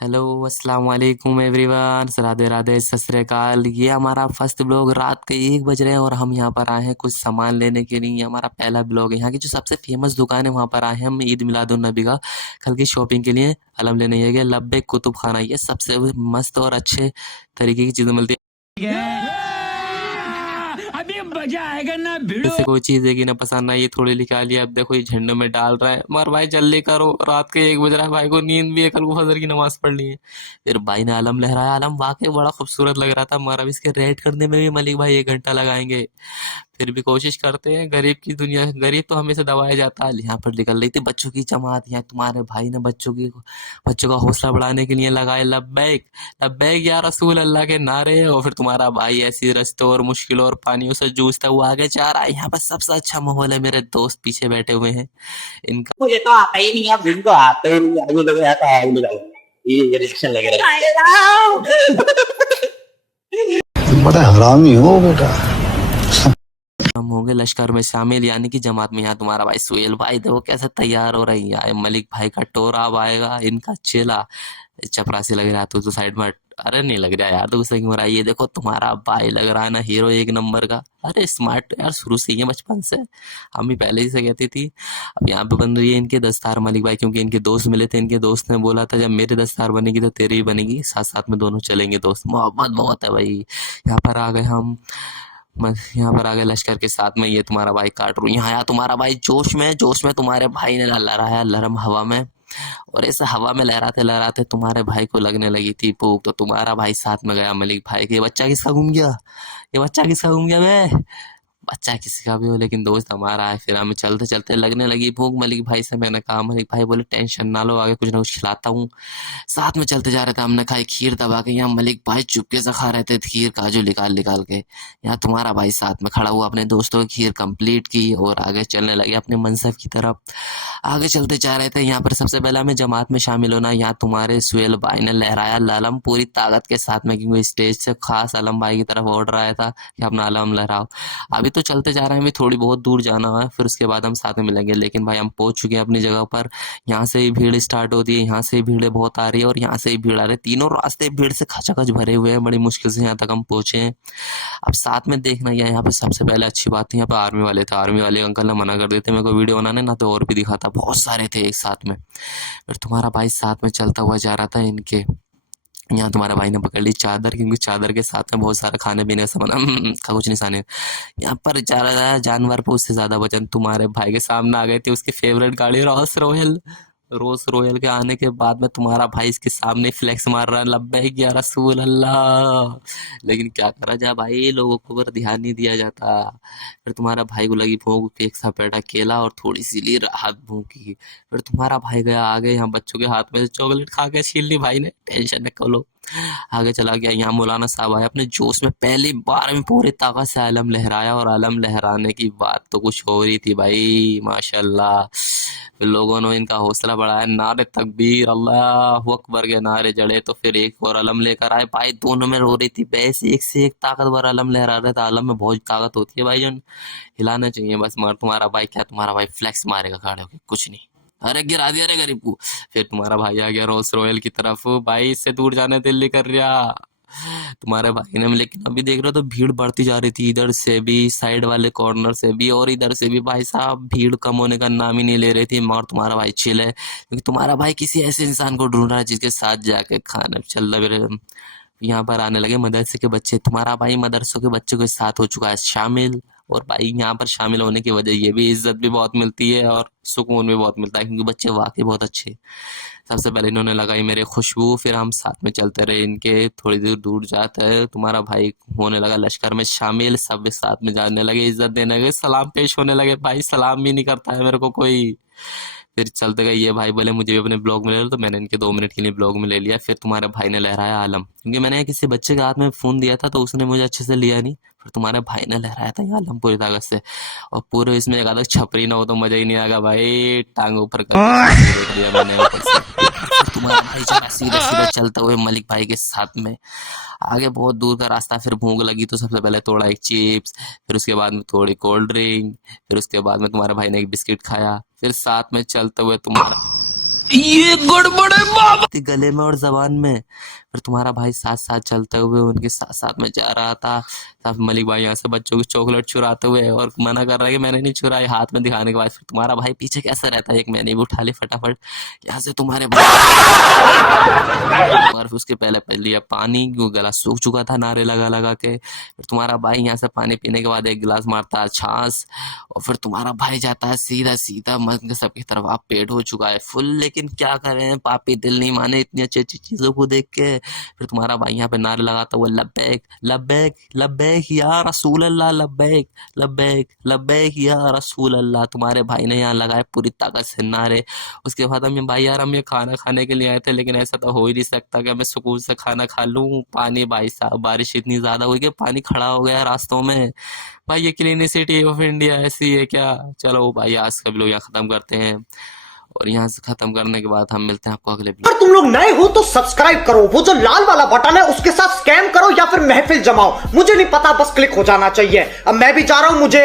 Hello, अस्सलाम वालेकुम everyone, Radhe Radhe, सत श्री अकाल। ये हमारा फर्स्ट ब्लॉग, रात के 1 बज रहे हैं और हम यहाँ पर आए हैं कुछ सामान लेने के लिए। ये हमारा पहला ब्लॉग है। यहाँ की जो सबसे फेमस दुकान है वहाँ पर आए हैं हम ईद मिलादुन नबी का कल की शॉपिंग के लिए। अलम लेने ये गए लब्बैक कुतुब खाना। ये सबसे मस्त और अच्छे तरीके की चीज़ें मिलती है। अभी मजा आएगा ना भिड़ो। जैसे कोई चीज़ देगी ना पसंद आई, ये थोड़ी निकाल लिया, अब देखो ये झंडों में डाल रहा है। मगर भाई जल्दी करो, रात के 1 बज रहा है, भाई को नींद भी है, कल को फजर की नमाज पढ़नी है। फिर भाई ने आलम लहराया। आलम वाकई बड़ा खूबसूरत लग रहा था, मगर अब इसके रेड करने में भी मलिक भाई 1 घंटा लगाएंगे। फिर भी कोशिश करते हैं, गरीब की दुनिया, गरीब तो हमेशा दबाया जाता है। यहाँ पर निकल रही थी बच्चों की जमात। यहाँ तुम्हारे भाई ने बच्चों का हौसला बढ़ाने के लिए लगाए लब्बैक लब्बैक या रसूल अल्लाह के नारे। और फिर तुम्हारा भाई ऐसी रस्तों और मुश्किलों और पानियों से जूझता हुआ आगे जा रहा है। यहाँ पर सबसे अच्छा माहौल है, मेरे दोस्त पीछे बैठे हुए हैं। इनका मुझे तो आता ही नहीं है, जिनको आते ही नहीं है, वो लोग आता है, वो लोग ये रिएक्शन लग रहा है। बड़ा हरामी हो बेटा। हम होंगे लश्कर में शामिल, यानी कि जमात में। यहाँ तुम्हारा भाई सुहेल भाई देखो कैसे तैयार हो रही है। मलिक भाई का टोरा अब आएगा, इनका चेला चपरासी लग रहा है। तो साइड में अरे नहीं लग रहा यार, तो गुस्सा क्यों हो रहा है। ये देखो तुम्हारा भाई लग रहा है ना हीरो 1 नंबर का। अरे स्मार्ट यार, शुरू से ही है, बचपन से। हम ही पहले ही से कहती थी। अब यहाँ पे बन रही है इनके दस्तार मलिक भाई, क्योंकि इनके दोस्त मिले थे। इनके दोस्त ने बोला था जब मेरी दस्तार बनेगी तो तेरी भी बनेगी, साथ साथ में दोनों चलेंगे। दोस्त मोहब्बत बहुत है भाई। यहाँ पर आ गए हम, यहाँ पर आ गए लश्कर के साथ में। ये तुम्हारा भाई काट रू। यहाँ आया तुम्हारा भाई जोश में, जोश में तुम्हारे भाई ने लहराया लरम हवा में। और ऐसे हवा में लहराते लहराते तुम्हारे भाई को लगने लगी थी भूख। तो तुम्हारा भाई साथ में गया मलिक भाई के। ये बच्चा किसका घूम गया, ये बच्चा किसका घूम गया बे। बच्चा किसी का भी हो, लेकिन दोस्त हमारा है। फिर हमें चलते चलते लगने लगी भूख। मलिक भाई से मैंने कहा, मलिक भाई बोले टेंशन ना लो, आगे कुछ ना कुछ खिलाता हूँ। साथ में चलते जा रहे थे, हमने खाई खीर दबा के। यहाँ मलिक भाई चुपके से खा रहे थे खीर, काजू निकाल निकाल के। यहाँ तुम्हारा भाई साथ में खड़ा हुआ अपने दोस्तों की खीर कंप्लीट की और आगे चलने लगे अपने मनसब की तरफ। आगे चलते जा रहे थे। यहाँ पर सबसे पहले हमें जमात में शामिल होना। यहाँ तुम्हारे सुहेल भाई ने लहराया लालम पूरी ताकत के साथ में, क्योंकि स्टेज से खास आलम भाई की तरफ ओढ़ रहा था कि अपना आलम लहराओ। अभी तो चलते जा रहे हैं, हमें थोड़ी बहुत दूर जाना है, फिर उसके बाद हम साथ में मिलेंगे। लेकिन भाई हम पहुंच चुके हैं अपनी जगह पर। यहाँ से ही भीड़ स्टार्ट होती है, यहाँ से ही भीड़ बहुत आ रही है और यहाँ से ही भीड़ आ रही है। तीनों रास्ते भीड़ से खचाखच भरे हुए हैं। बड़ी मुश्किल से यहाँ तक हम पहुंचे हैं। अब साथ में देखना, यहाँ पे सबसे पहले अच्छी बात थी, यहाँ पे आर्मी वाले थे। आर्मी वाले अंकल ने मना कर देते मेरे को वीडियो बनाने, ना तो और भी दिखाता। बहुत सारे थे एक साथ में। फिर तुम्हारा भाई साथ में चलता हुआ जा रहा था इनके। यहाँ तुम्हारा भाई ने पकड़ ली चादर, क्योंकि चादर के साथ में बहुत सारा खाने पीने का सामान का कुछ निशाने। यहाँ पर जा रहा है जानवर पे उससे ज्यादा वजन। तुम्हारे भाई के सामने आ गए थे उसकी फेवरेट गाड़ी रोल्स रॉयल। रोल्स रॉयल के आने के बाद में तुम्हारा भाई इसके सामने फ्लेक्स मार रहा है, लब्बैक या रसूल अल्लाह। लेकिन क्या करा जाए भाई, लोगों को ऊपर ध्यान नहीं दिया जाता। फिर तुम्हारा भाई को लगी भूख, एक सपेटा केला और थोड़ी सी ली राहत भूख की। फिर तुम्हारा भाई गया आगे, यहाँ बच्चों के हाथ में से चॉकलेट खा के छीन ली भाई ने। टेंशन न लो, आगे चला गया। यहाँ मौलाना साहब आए अपने जोश में, पहली बार में पूरी ताकत से आलम लहराया। और आलम लहराने की बात तो कुछ हो रही थी भाई, माशाल्लाह। फिर लोगों ने इनका हौसला बढ़ाया, नारे तकबीर अल्लाह अकबर के नारे जड़े। तो फिर एक और अलम लेकर आए भाई, दोनों में रो रही थी बहस। एक से एक ताकतवर अलम लहरा रहे थे। आलम में बहुत ताकत होती है भाई, जो हिलाना चाहिए बस। मगर तुम्हारा भाई क्या, तुम्हारा भाई फ्लेक्स मारेगा खड़े होके, कुछ नहीं। अरे गिरा दिया रे गरीब को। फिर तुम्हारा भाई आ गया रोल्स रॉयल की तरफ। भाई इससे दूर जाने दिल नहीं कर रहा तुम्हारे भाई ने। लेकिन अभी देख रहे हो तो भीड़ बढ़ती जा रही थी, इधर से भी, साइड वाले कॉर्नर से भी और इधर से भी। भाई साहब भीड़ कम होने का नाम ही नहीं ले रही थी। मगर तुम्हारा भाई चिल है, क्योंकि तुम्हारा भाई किसी ऐसे इंसान को ढूंढ रहा है जिसके साथ जाके खाना चल रहा। यहाँ पर आने लगे मदरसे के बच्चे। तुम्हारा भाई मदरसों के बच्चों के साथ हो चुका है शामिल। और भाई यहाँ पर शामिल होने की वजह ये भी, इज्जत भी बहुत मिलती है और सुकून भी बहुत मिलता है, क्योंकि बच्चे वाकई बहुत अच्छे हैं। सबसे पहले इन्होंने लगाई मेरे खुशबू, फिर हम साथ में चलते रहे इनके। थोड़ी देर दूर जाते हैं तुम्हारा भाई होने लगा लश्कर में शामिल। सब साथ में जाने लगे, इज्जत देने लगे, सलाम पेश होने लगे। भाई सलाम भी नहीं करता है मेरे को कोई। फिर चलते गए। ये भाई बोले मुझे भी अपने ब्लॉग में ले लो, तो मैंने इनके 2 मिनट के लिए ब्लॉग में ले लिया। फिर तुम्हारे भाई ने लहराया आलम, क्योंकि मैंने किसी बच्चे के हाथ में फोन दिया था तो उसने मुझे अच्छे से लिया नहीं। फिर तुम्हारे भाई ने लहराया था ये आलम पूरी ताकत से। और पूरे इसमें एक आधा छपरी ना हो तो मजा ही नहीं आएगा भाई। टांग ऊपर करके सामने देख लिया मैंने ऊपर से। फिर तुम्हारा भाई चला सीधे सीधे चलते हुए मलिक भाई के साथ में। आगे बहुत दूर का रास्ता। फिर भूख लगी तो सबसे पहले तोड़ा एक चिप्स, फिर उसके बाद में थोड़ी कोल्ड ड्रिंक, फिर उसके बाद में तुम्हारे भाई ने एक बिस्किट खाया। फिर साथ में चलते हुए तुम्हारा ये गड़बड़ है बाबा। गले में और जबान में। फिर तुम्हारा भाई साथ साथ चलते हुए उनके साथ साथ में जा रहा था। तब मलिक भाई यहाँ से बच्चों की चॉकलेट चुराते हुए और मना कर रहा है कि मैंने नहीं चुराई, हाथ में दिखाने के बाद फिर तुम्हारा भाई पीछे कैसे रहता है, एक मैंने भी उठा ली फटाफट यहाँ से तुम्हारे भाई। और फिर उसके पहले लिया पानी, वो गला सूख चुका था नारे लगा लगा के। फिर तुम्हारा भाई यहाँ से पानी पीने के बाद एक गिलास मारता है छाछ, और फिर तुम्हारा भाई जाता है सीधा सीधा मस्जिद सबकी तरफ। आप पेट हो चुका है फुल, लेकिन क्या करें, पापी दिल नहीं माने इतनी अच्छी अच्छी चीजों को देख के। फिर तुम्हारा भाई यहाँ पे नारे लगाता हुआ लब्बैक लब्बैक लब्बैक या रसूल अल्लाह, लब्बैक लब्बैक लब्बैक या रसूल अल्लाह। तुम्हारे भाई ने यहाँ लगाए पूरी ताकत से नारे। उसके बाद हम भाई यार हम ये खाना खाने के लिए आए थे, लेकिन ऐसा तो हो ही नहीं सकता कि मैं सुकून से खाना खा लूं। पानी भाई साहब बारिश इतनी ज्यादा हुई कि पानी खड़ा हो गया रास्तों में। भाई ये क्लीनिसिटी ऑफ इंडिया ऐसी है क्या। चलो भाई आज का लोग यहाँ खत्म करते हैं, और यहाँ से खत्म करने के बाद हम मिलते हैं आपको अगले अगर तुम लोग नए हो तो सब्सक्राइब करो, वो जो लाल वाला बटन है उसके साथ स्कैम करो या फिर महफिल जमाओ, मुझे नहीं पता, बस क्लिक हो जाना चाहिए। अब मैं भी जा रहा हूं, मुझे